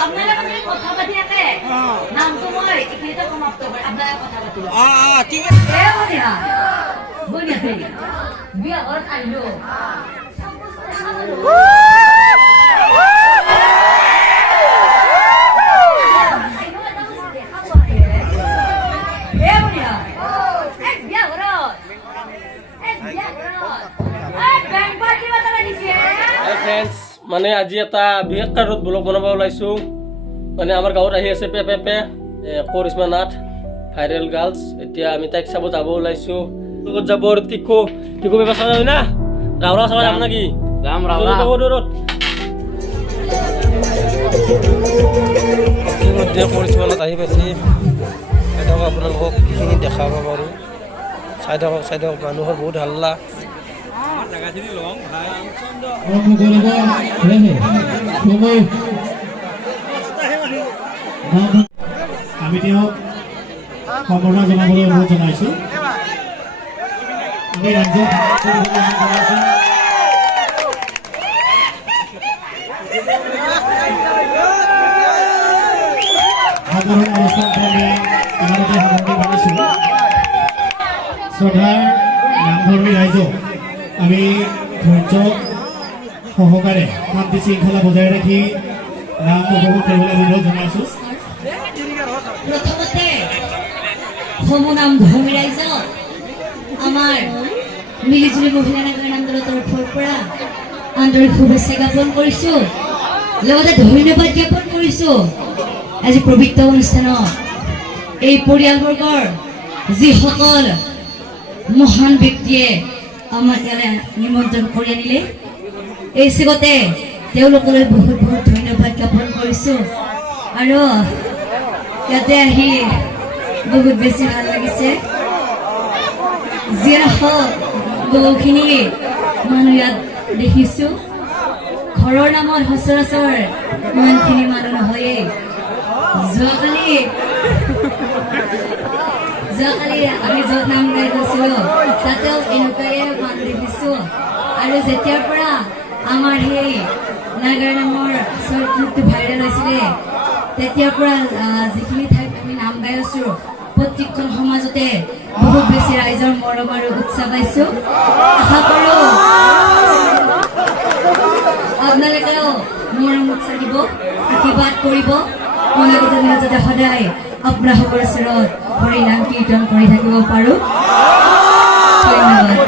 আপনাৰা মানে কথা পাতি আছে নামটো মই এখিনিতে সমাপ্ত কৰি আপনাৰা কথা পাতিব ঠিক আছে বনিয়া বিয়া ঘৰত আহিলো মানে আজি এটা বিশেষ কাৰণত ব্লগ বনাব ওলাইছোঁ মানে আমাৰ গাঁৱত আহি আছে pay Karishma Nath viral girls এতিয়া আমি তাইক চাব যাব ওলাইছোঁ লগত যাব আৰু টিকু বেবা চাব যাবি না ৰাওৰা চাব যাম নাকি যাম ৰাওৰা দূৰত ইতিমধ্যে কৰিশ্মা নাথ আহি পাইছে চাই আপোনালোকক এইখিনি দেখাব পাৰোঁ চাই থাকক মানুহৰ বহুত হাল্লা আমি তেওঁক সম্বৰ্ধনা জনাবলৈ অনুৰোধ জনাইছোঁ আমি ৰাজ্যক সাধাৰণ অনুষ্ঠানটো আমি ইমানতে সামৰণি মাৰিছোঁ শ্ৰদ্ধাৰ নামধৰ্মী ৰাইজক আমি ধৈৰ্য সহকাৰে শান্তি শৃংখলা বজাই ৰাখি নাম উপভোগ কৰিবলৈ অনুৰোধ জনাইছোঁ প্ৰথমতে সমনাম ধৰ্মী ৰাইজক আমাৰ মিলিজুলি মহিলা নাগৰিক আন্দোলনৰ তৰফৰ পৰা আন্তৰিক শুভেচ্ছা জ্ঞাপন কৰিছোঁ লগতে ধন্যবাদ জ্ঞাপন কৰিছোঁ আজি পবিত্ৰ অনুষ্ঠানত এই পৰিয়ালবৰ্গৰ যিসকল মহান ব্যক্তিয়ে আমাক ইয়ালৈ নিমন্ত্ৰণ কৰি আনিলে এই চেগতে তেওঁলোকলৈ বহুত ধন্যবাদ জ্ঞাপন কৰিছোঁ আৰু ইয়াতে আহি বহুত বেছি ভাল লাগিছে যিয়ে নহওক বহুখিনি মানুহ ইয়াত দেখিছোঁ ঘৰৰ নামত সচৰাচৰ ইমানখিনি মানুহ নহয়েই যোৱাকালি আমি য'ত নাম গাই গৈছিলোঁ তাতেও এনেকুৱাই মানুহ দেখিছোঁ আৰু যেতিয়াৰ পৰা আমাৰ সেই নাগাৰা নামৰ চৰিত্ৰটো ভাইৰেল হৈছিলে তেতিয়াৰ পৰা যিখিনি ঠাইত আমি নাম গাই আছোঁ প্ৰত্যেকখন সমাজতে বহুত বেছি ৰাইজৰ মৰম আৰু উৎসাহ পাইছোঁ আশা কৰোঁ আপোনালোকেও মৰম উৎসাহ দিব আশীৰ্বাদ কৰিব অনাগত দিনত যাতে সদায় আপোনাৰ সকলৰ ওচৰত হৰি নাম কীৰ্তন কৰি থাকিব পাৰোঁ ধন্যবাদ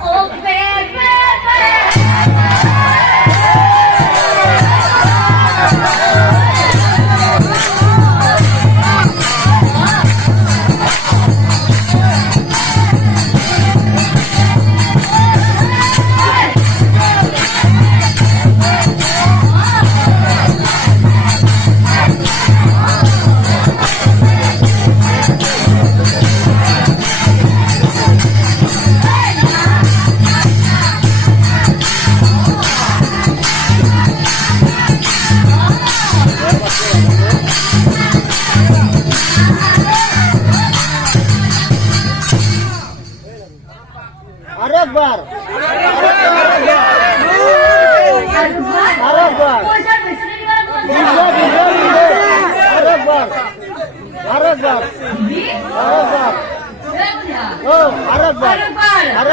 Oh, baby, baby.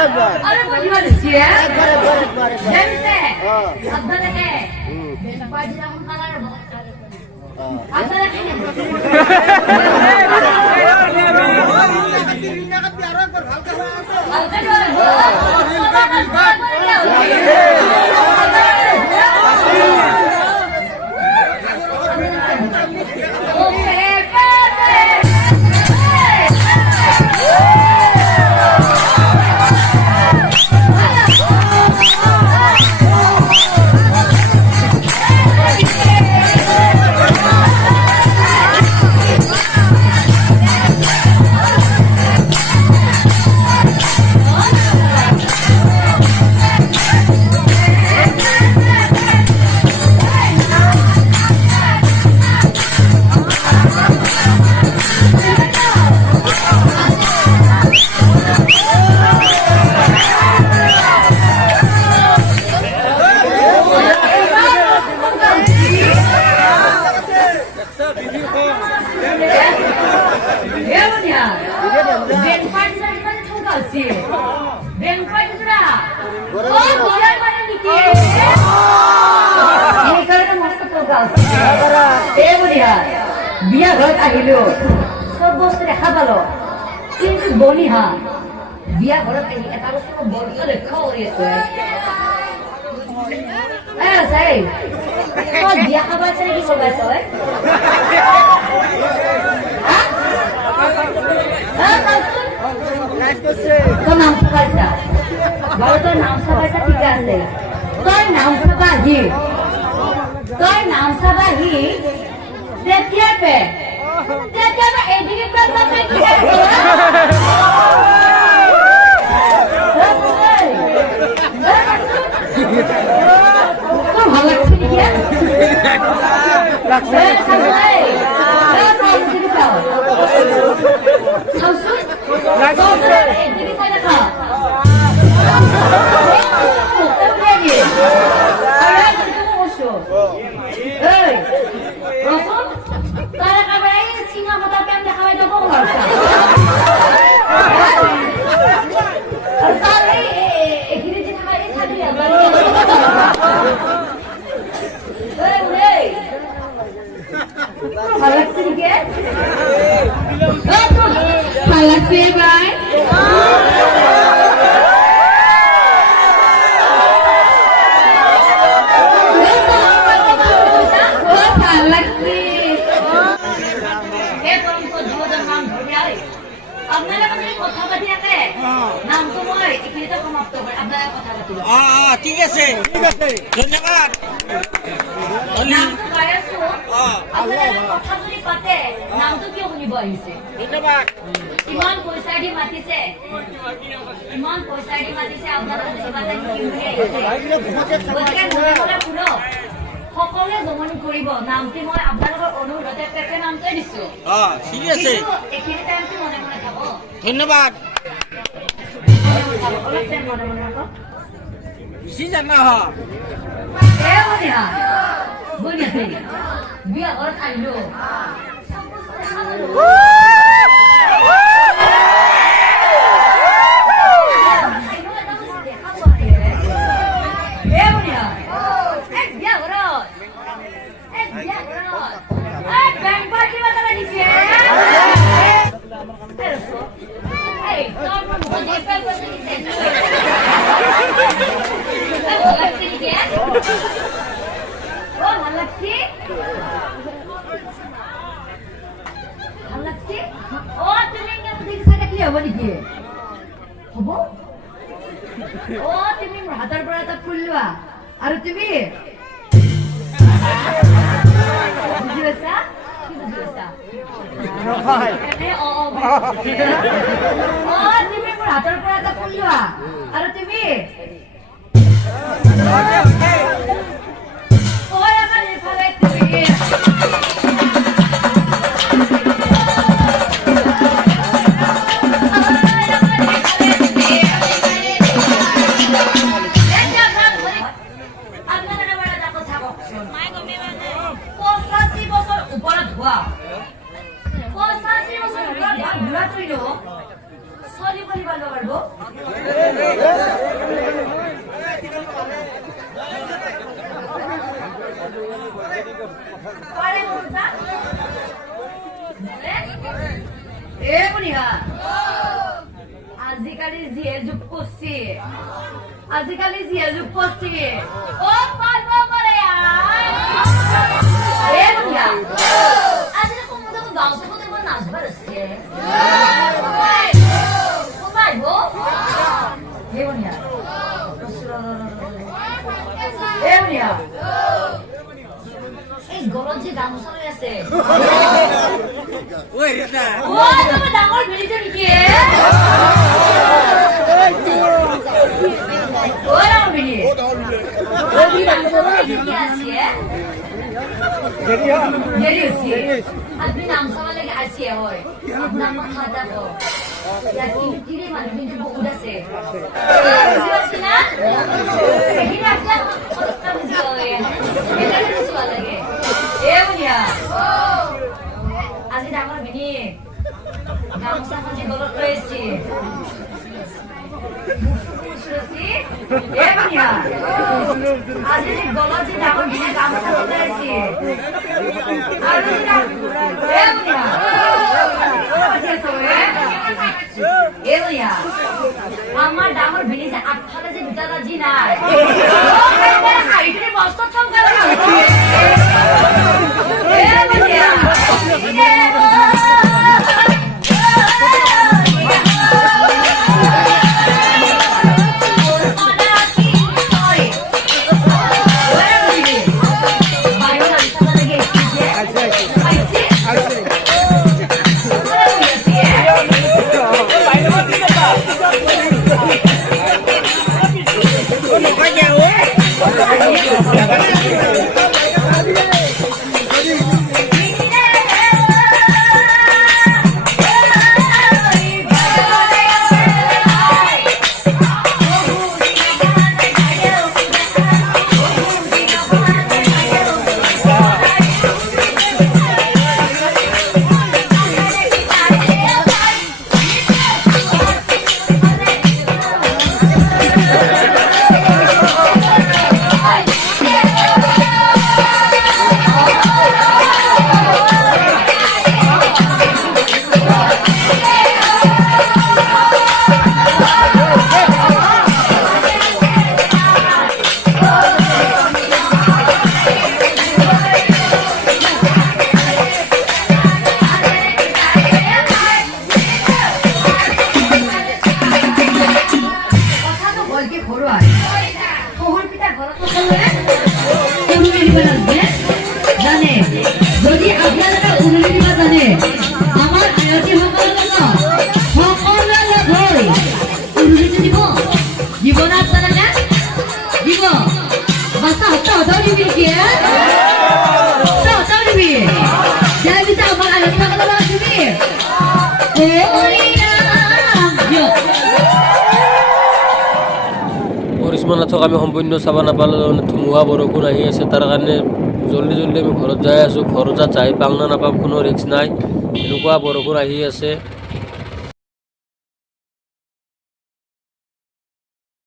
আৰে বুঝিবা দিছি দেমছে আপনাদেৰকে পাঁচ ৰাউন্ড কালাৰ আপনাৰা কি বিয়া ঘৰত আহিলো চব বস্তু দেখা পালো কিন্তু বনি হা বিয়া ঘৰত আহি এটা বস্তু বন্ধ লক্ষ্য কৰি আছে বিয়া খাব আছে কি কবা তই তোৰ নাম চাপাইছা বাৰু তোৰ নাম চাপাইছা ঠিক আছে তোৰ নাম চাবাহি তেতিয়া এইদিকে তোর ভালো লাগছে ঠিক আছে ধন্যবাদ ধন্যবাদ ইমান পইচা দি মাতিছে সকলোৱে জমনি কৰিব নামটি মই আপোনালোকৰ অনুৰোধতে পেপে নামটোৱে দিছো ঠিক আছে এইখিনি টাইমটো মনে মনে থাকো ধন্যবাদ মনে মনে থাকো বেছি জানা হ বিয়া ঘৰত আহিলো তুমি মোৰ হাতৰ পৰা এটা ফুল লোৱা আৰু তুমি বুজি পাইছা কি বুজি পাইছা তুমি মোৰ হাতৰ পৰা এটা ফুল লোৱা আৰু তুমি আমাৰ এইফালে তুমি পাৰে মৰতা এ বুঢ়া আজিকালি যিয়ে যুগ পছি আজিকালি যিয়ে যুগ পছি ও পারব পারে এ বুঢ়া আজি কোমটো গাঁও সবতে মন নাচবার আছে ও পারব এ বুঢ়া এ বুঢ়া এই গরজ যে গামছা লৈ আছে ওই রেটা ও তুমি ডাঙৰ ভিডিও নেকি ও ডাঙৰ ভিডিও আমি গামছা লৈ কি আছে দেৰি আছে আপনি গামছা লাগে আছে হয় আপনার মাথা দাও ইয়া কি রে মানে কিন্তু বহুত আছে বুঝছিস না এখানে আপনার কথা বুঝিও এটা কিছু লাগে এ বুনিয়া আজি ডাঙৰ ভিনি গামছা খনি গলত লৈছি এ বুনিয়া আজি গলত যে ডাঙৰ ভিনি গামছা লৈছি আৰু এ বুনিয়া এ বুনিয়া আমাৰ ডাঙৰ ভিনি যে আঠফালে যে ভিতৰা জি নাই ও হাইটে মস্ত থম গলা এ বুনিয়া জানে যদি আপনারা উন্নতি দিবা জানে আমার আয়তি সকল সকলে লগ হৈ উন্নতি দিব দিব না আপনারা না দিব বাসা হতা হতা দিবি কি হতা হতা দিবি যাই দিতা আমার আয়তি সকল লগ দিবি ওই নাম জো কৰিশ্মা নাথক আমি সম্পূৰ্ণ চাব নাপালোঁ ধুমুহা বৰষুণ আহি আছে তাৰ কাৰণে জল্দি জল্দি আমি ঘৰত যাই আছোঁ ঘৰত যাই পাং না নাপাম কোনো ৰিস্ক নাই এনেকুৱা বৰষুণ আহি আছে